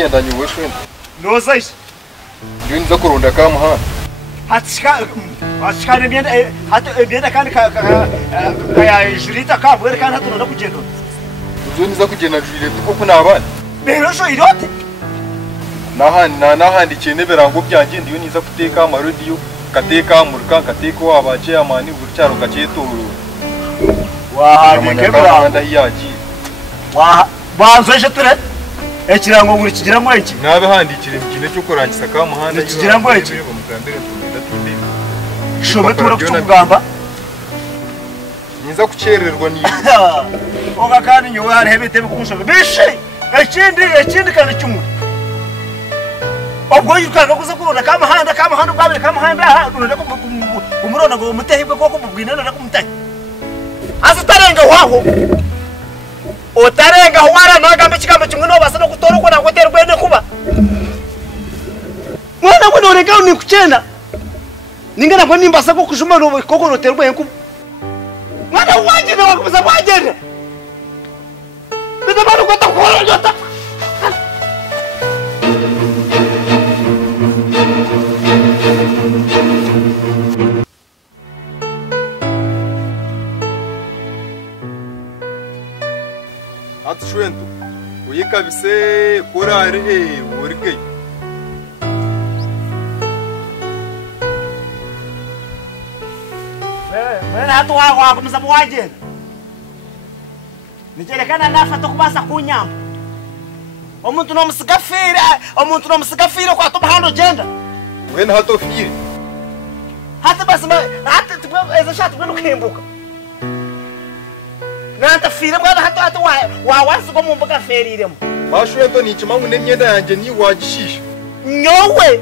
kugenda nyuwe shwenda noza ishi ndiyo niza kurunda kamuhanda hatishikane myenda kandi kaya jurita kabwere kandi hatunona kugenda uzo niza kugenda jurire koko nabana rero sho irote nahandi cyene berango byanjye ndiyo niza kuteka amarodiyo kateka murika kateka wabaje amani burcyaro gacetoro wahandi kebra ndahiyaji banzoje ture ekirango muri kigiramo iki nabe handikire mukine cyo kurangisa kamuhanda kigiramo iki mukambere tundi shobe tura kutugamba niza kucererwa ni oga kandi nyowe hari hebete bikushobe bishi ekindi kandi cyumwe obwo yukanga kuza kurona kamuhanda bwabire kamuhanda none ko umurona ngo mutehibwe koko mubwinana na kumutaye azitarenga waho otarenga wara nagambe kigambe kimwe no basana gutora uko nagoterwe ne kuba mwana ngo none gaho ni kucenda ningana ngo nimbasa ko kushuma no koko noterwe en kuba mwana wanje ne wakuza wanje bita bano ko takora jota atshwento uyikabise korare urike Wena hatu wako msabu waje nijerekana nafa tukubasa kunyamba omuntu no musigafira kwa tumahando genda wena hato firi hata basi hata eza shatu kwenu kembuka nanta fire mwana hata wawansi ko mumbuga feriremo bashwento ni kimangu nemyenda yanjye ni wagishisha nyowe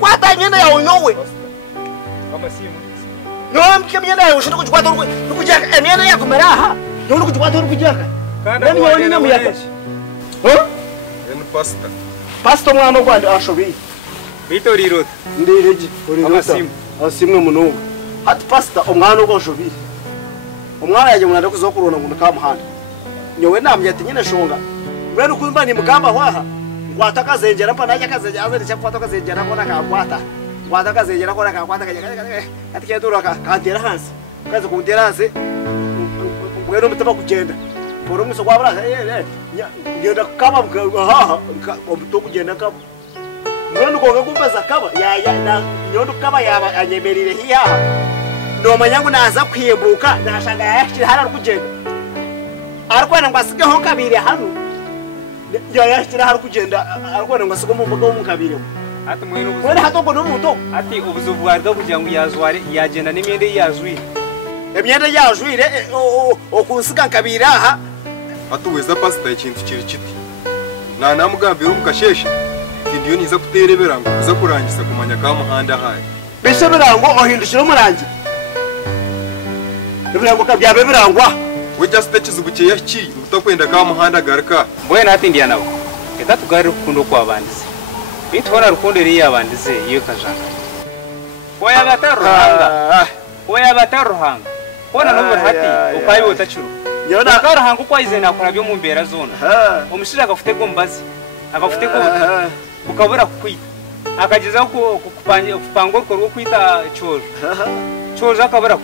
kwata myenda yawe nyowe kama simu nyowe myenda yawe ushaka kukwata ukujaka myenda yako meraha nyowe kukwata ukujaka nani woni namu yaka pasta mwana gwanda ashobi bitoriro ndireji kama simu asimwe munungu hati pasta omwana uko ashobi umwana yaje munanda kuzokurona ngo kamuhanda nyowe namye ati nyine shonga mwe nukumba ni mugamba hwaha ngwata kazengera mpa najya kazengera azari cyafata kazengera ko nakakwata ngwata kazengera ko nakakwata ati kedura kandera hansi kaze kundera hansi mwe no mutaba kugenda poro muso kwabra ngenda kama haha obuto kugenda kama mwe nuko ngumbaza kaba na nyondo kaba yaba anyemerire hiya no manyangu naza kwiyembuka nashanga yashira hara kugenda arikwana ngwasige ho kabiri hano yashira hara kugenda arikwana ngwasige mu mbuga mu kabiri ati mwene wene hatongo no muto ati ubuzo bwarga kugira ngo yazware yagenda n'imyende yazwire emyende yazwire okunsiga kabiri aha atuweza pasta ikintu kiri kiti na namugambira umukasheshe ndiyo niza kuterebera ngo uza kurangisa kumanya kamuhanda hayi bese birango ohindukira umurangi birango kabyabe birangwa we just tekizubuke yaki utakwenda kamuhanda garika mboye natindiya nabo eka tugari rukundo kwabandize bitubona rukundo ri yabandize iyo kajanga oya bataruhanga kona no hati ukayi utachuru yona karuhanga ukwayize nakora byo mu mbera zona umushira agafite gombazi agafite ko ukabura kukwita akageza kupanga uko rwo kwita chojo akabura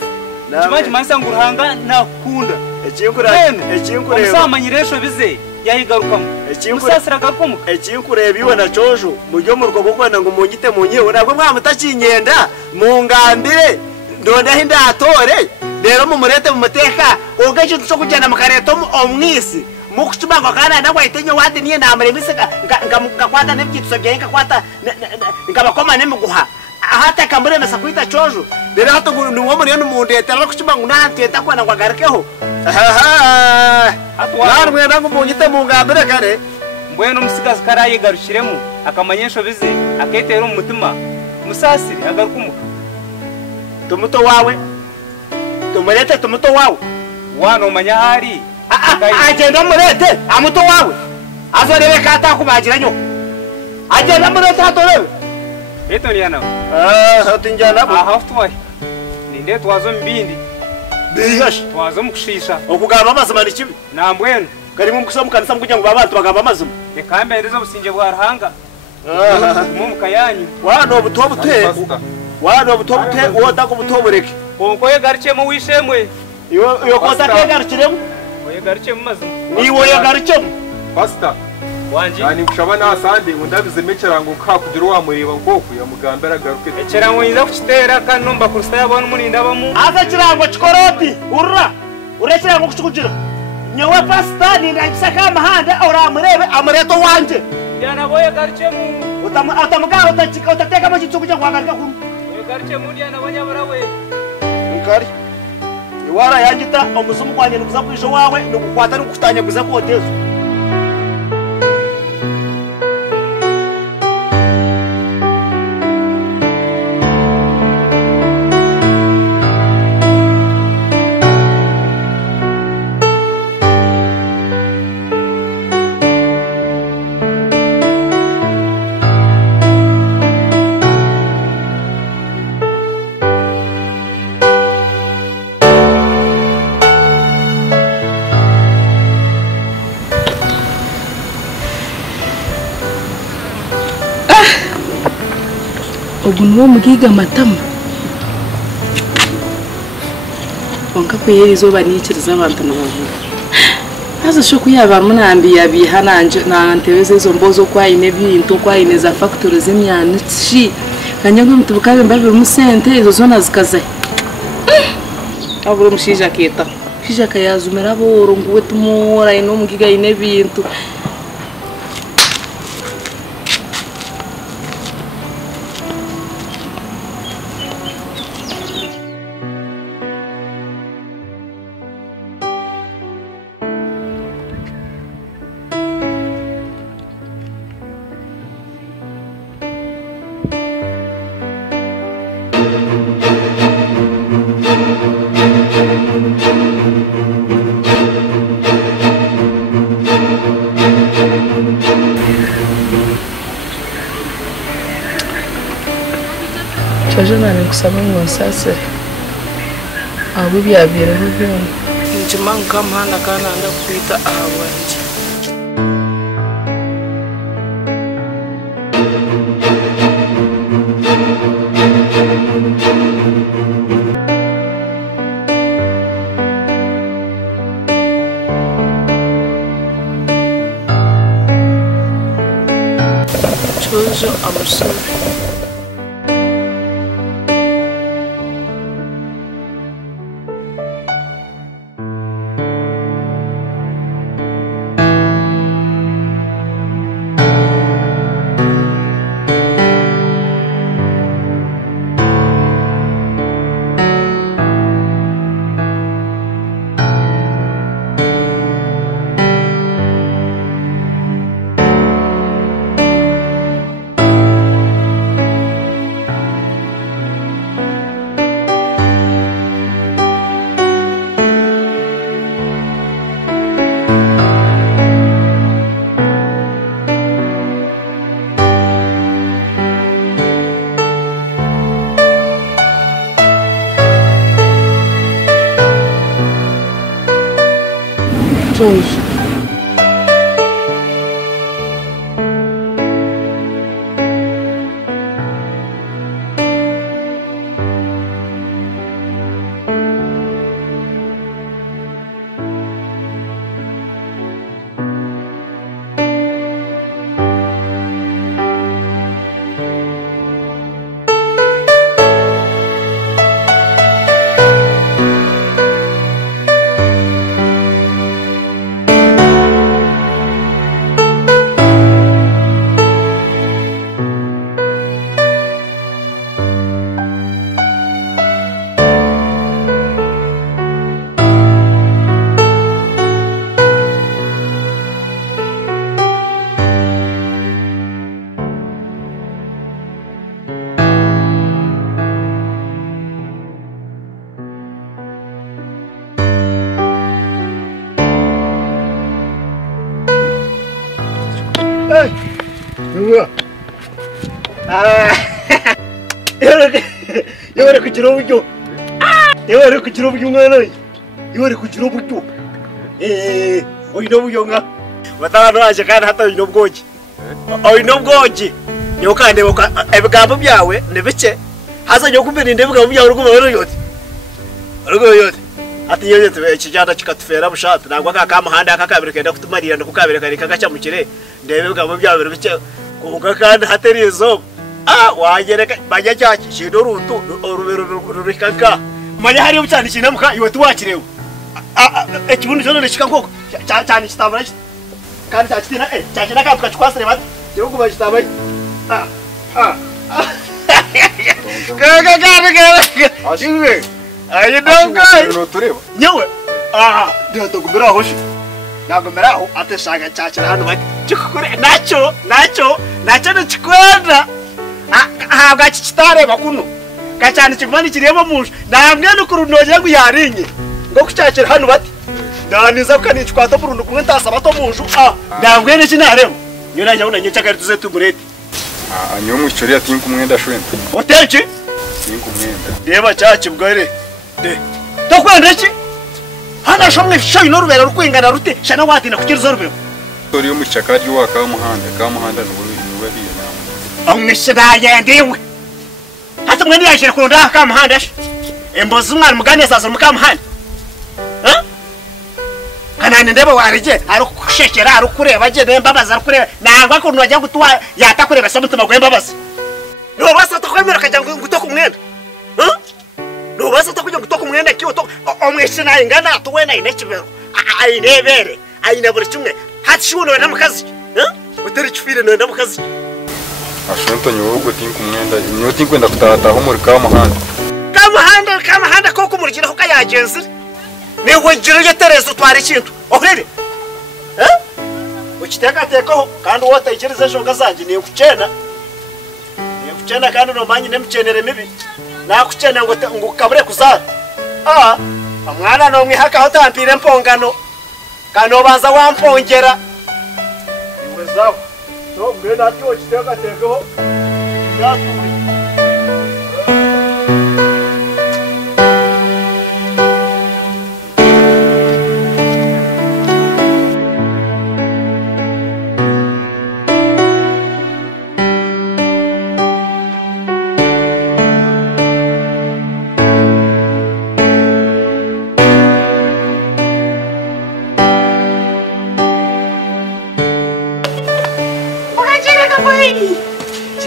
Chimanji mansa nguruhanga nakunda ekinkureba omusamanyiresho bize yayigarukamo musasira garukomo ekinkureba iwe na chojo mujyo mu rwo kwenda ngo munyite munyewe nabwo mwamutakinyenda mungambire ndonda hinda atore rero mu murete mu muteka ogeje cyo kugenda mu kareto omwisi mukuchuma ngo kana nangwa itenyo wadi niye namare biseka ngakwata nebyitso byenga kwata ngabakoma nemuguha hata kambure mesa kuita chojo rero hato ni wo muri no ndetera kuchuma ngo nanteta kwana ngo garukeho hatwa mwe nango munyite mungambire kare mbwe no musigazi karaye garushiremo akamanyesho bize aketera umutima musasiri agarukumuka tumuto wawe tumurete tumuto wawe wano manyahari agenda murete amuto wawe azorebe kata kubagira nyo agenda murete hatorebe eto ni yana hatinjana bo haftwai ninde twazo mbindi bihash twazo mukushisha okugaba amazima ni kibi nambwenu kari mu kusoma kanisa mukujya ngo babantu bagaba amazima reka mbereze obusinge bwa ruhanga mumuka yanyu wano buto bute wotako buto bureke konko yegarikemo wishemwe iyo kota kegarikiremo yegarikemo mazima niwo yegarikemo pastor wanje yani kushaba nasande undabize mekerango ka kugira wamureba nkoko ya mugambera garuke ekerango yiza kukitera kanomba kurusta yabona umurinda bamu ava kirango kikoroti urra urekirango kukugira nyowe pastor ni ndagisa amahanda uramurebe amureto wanje yana boye garikemo utamugaho utateka amashitso kujya kwagarika kuru garikemo yana banyabara we ikari iwara yagita omuzumu kwanye nukuza kwisho wawe nukukwata nukutanya kuza kotezo ubu niwo mugiga amatama onka kwihera izuba nikiriza abantu n'abavuga haza sho kuyaba munambi yabiha nanje nantebeze izo mbozo kwayine bintu kwayine za factories z'imyanitsi kanye ngo mutubukabe mbabira umusente izo zona zikaze aburo mushija keta shija kayazumera boro nguwe tumura ino mugiga ine bintu Chajana kusaba ngonsase abo byabira byo njima nkamana kana ndakwita abanje Chozo amusore Chozo Yore kugira uburyo yore kugira uburyo mwana yore kugira uburyo oyo uburyo nka batanu waje kandi hata ino bwogi ino bwogi yo kandi ebigambo byawe nibike haza nyo kumbira indibigambo byawe rugo yote ati yeye kijana kikatufera bushati nangwa kamuhanda akakabire kenda kutumarira ndukukabire kari kagacyamukire ndebe bigambo byawe bike kuvuga kandi hateri izo wagereka bajya cyaki kido runtu urubero rurikaka manya hari ucyane kinamuka iwe tuwakirewe ekibundi cyo nishika nkoko cyane kitabara kandi cyakitina cyakina kandi tukakwasire bati gihugu bakitabara Ashimwe. Ayi dongai. No tureba. Nyewe. Ndio tugumira hoshi. Nagumira ho ateshanga cyakira hano bati. Chikukure nacho chikwenda. Habwa kitareba kuno. Gacane kigumani kireba musho. Namwe no kurunoje guyarinye. Ngo kucyakira hano bati. Ndaniza kani chikwata burundu kumwe ntasaba to musho. Namwe ne kinareba. Nyona nyabona nyecakari tuze tugurete. Anyo muchori ati kumwenda shwenda. Otechi? Kumwenda. Deba cyaci bwere. De. Tokwenda ki? Hana shomwe shayi no rubera rukwingana rute shana watina kukiriza rubero. Tori yo muchakaji wa kamuhanda nuwe hiyo nama. Omishiraye ndiwe. Hata mwende yashira kunda kamuhanda. Embozi umwana mugane sasa mukamuhanda. Kanani ndeba warije ari kushekera ari kureba je nembabaza ari kureba nangwa ko nwaje gutwa yatakureba samutuma gwembabaza. No basa takwemera kajya ngutoka umwenda. No basa takujya ngutoka umwenda kiyo to omwese naye ngana tuwena ine kibero. Ayinebere ayine buri kimwe hatishuno na mukazi. Uteri kifire no na mukazi. Ashonto nyogo tinkumwenda nyoti kwenda kutata ho muri Kamuhanda koko murikira ho kayagenzi. Niwe njirije terezo twari kintu. Ohrere. Ukiteka teko kandi wota ikirize shonga zanje ni kucena. Ni kucena kandi no manyi nemcenere mibi. Na kucena ngo kabure kuzara. Amwana no mwihaka hotampire mpongano. Kano baza wampongera. Niwe zawo. No ngena cyo kiteka teko. Yatu.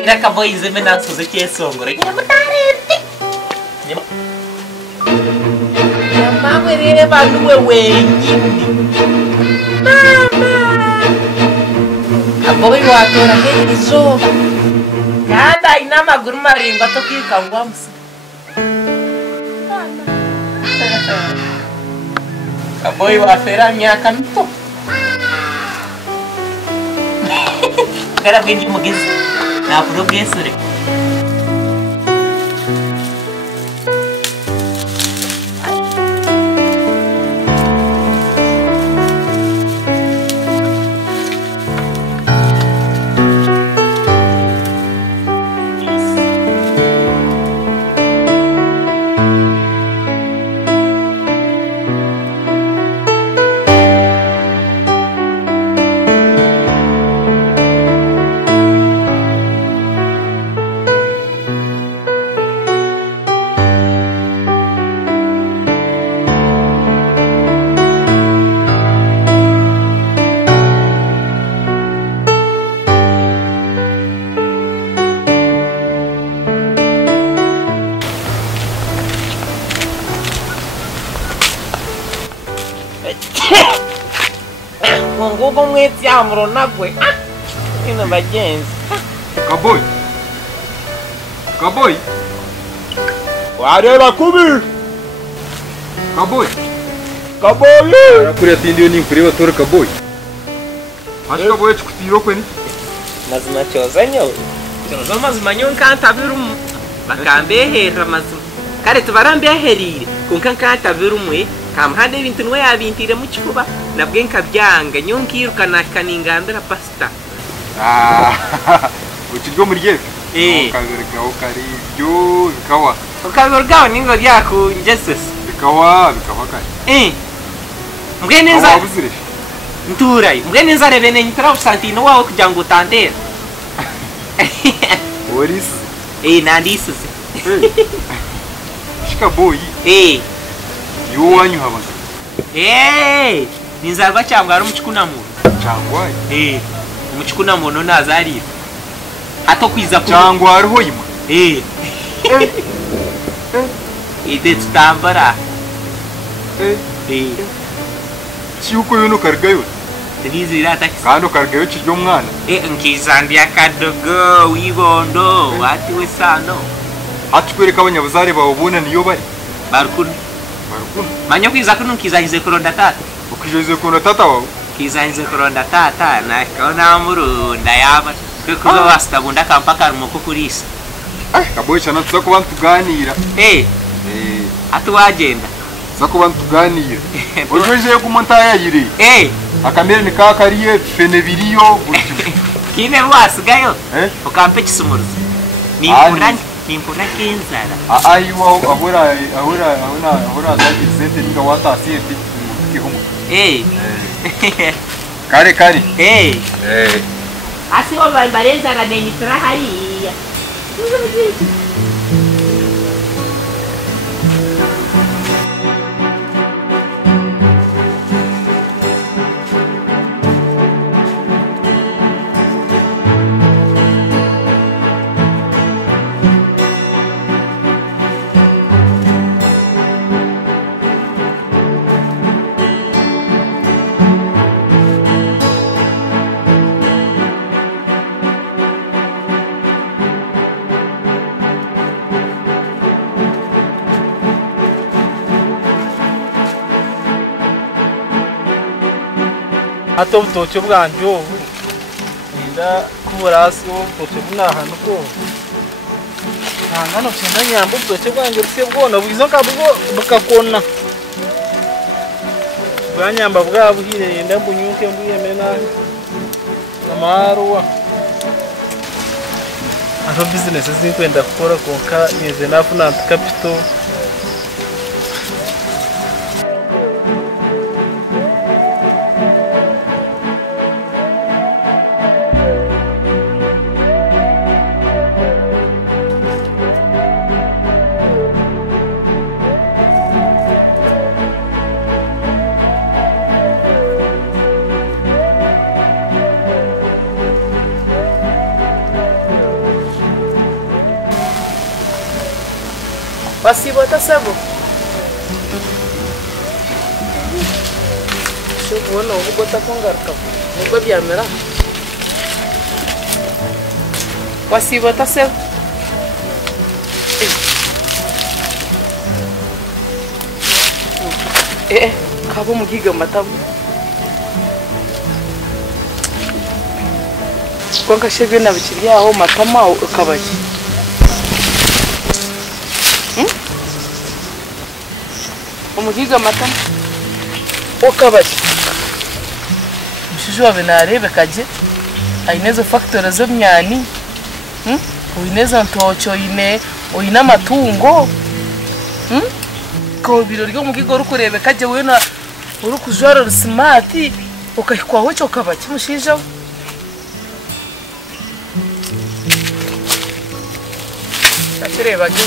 Acabou de examinar tudo aqui é sombra. Mama ele vai no Acabou o ator aquele jogo. Cada aí na magro maringa tô aqui cangamos. Acabou a feira minha canto. Agora vem de muguês. Na progressore. Ngugo mweti amro nagwe. Ino bagenzi. Kaboy. Wareba kubi. Kaboy. Kuri atindiyo ni kuri batora Kaboy. Acho Kaboy chikutiro kweni. Mazima cyozanyo. Cyozo mazima nyonkanta birumu. Bakambe hera mazima. Kare tubarambe herire. Kunkan kanta birumwe. Kamuhanda ibintu nwe yabintire mu kifuba nabwe nkabyanga nyonkirukana kaningambira pasta. Ukiryo muri yefe. Kabergaho kari byo bikawa. Kabergaho ningo ryako Jesus. Bikawa kari. Mbwe neza. Nturai, mbwe nenzare bene nyitra usantino wawe kugira ngo utandera. Boris. Nandisuze. Shika boy. Yo wanyu habaga. Ninzarwa cyangwa ari umuchikuna mu. Cyangwa? Umuchikuna mu nazari. Hato kwiza ku. Cyangwa ariho yima. Ide tutambara. Cyuko yuno kargayo. Tenizi irataki. Kando kargayo kijyo mwana. Nkizandi akadogo wibondo wati wesano. Atwereka abanyabuzare bawubona niyo bari. Barukuru. Manyo kwiza kuno kizahize kuronda tata. Ukijoze kuno tata wawe. Kizahize kuronda tata na kaona murunda yaba. Kuko wastabunda kampaka rumoko kurisa. Kaboye cyane tuzakuba tuganira. Atu wagenda. Zakuba tuganira. Ojeje ku montaya yiri. Akamere ni kakariye fene biriyo buryo. Kine wasigayo. Ukampe kisumuruzi. Nimpuna kenzara. Aiwa ahora zaji sente ninga wata asieti kihumu. Kare. Asi obarenza ga deni trahariya. Ato butoke bwanje ubu nda kuburasi ubutoke bw'ahantu ko hangano cyenda nyambo butoke bwanje buse bwona bugizo kabwo bukakona bwanyamba bwabuhire nda mbunyuke mbuyemena amaruwa aho business zikwenda gukora konka nize nafuna capital Wasibota sabo. Sho bona ubugota kongaruka. Nubwo byamera. Wasibota sabo. Kabo mugiga matamu. Konka shebe na bikiri yaho matama ukabaki. Umugiga mata okabaki mushijo wabenarebe kaje ainezo factory zo myani uineza ntocho ine oina matungo ko biro ryo mugigo rukurebe kaje wena uri kujora smart ukahikwaho cyo kabaki mushijo Achireba ge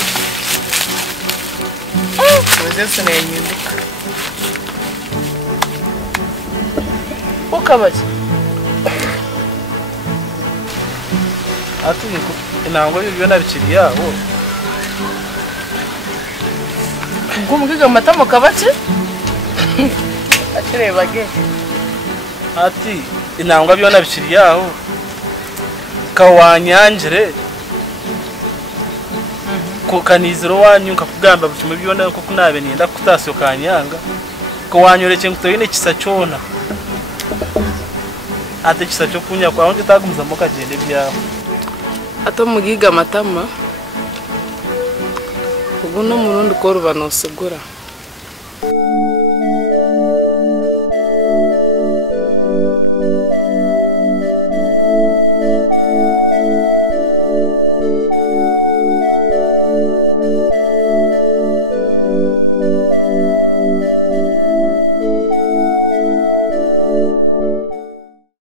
Weze nenyinduka. Ukabaki. atuye inango y'ibyo nabikiri yaho. Ngumugiga matamo kabaki? Achireba ge. Ati inango y'ibyo nabikiri yaho. Kawanyanjire. Ko kaniziro wanyu nkakugamba butume byona ko kunabe nenda kutasyo kanyanga ko wanyoreke ngutoyine kisa cyona ate kisa cyo kunya kwa onje tagumza moka jende byaho Ato mugiga matama ubu no murundi ko rubanosegura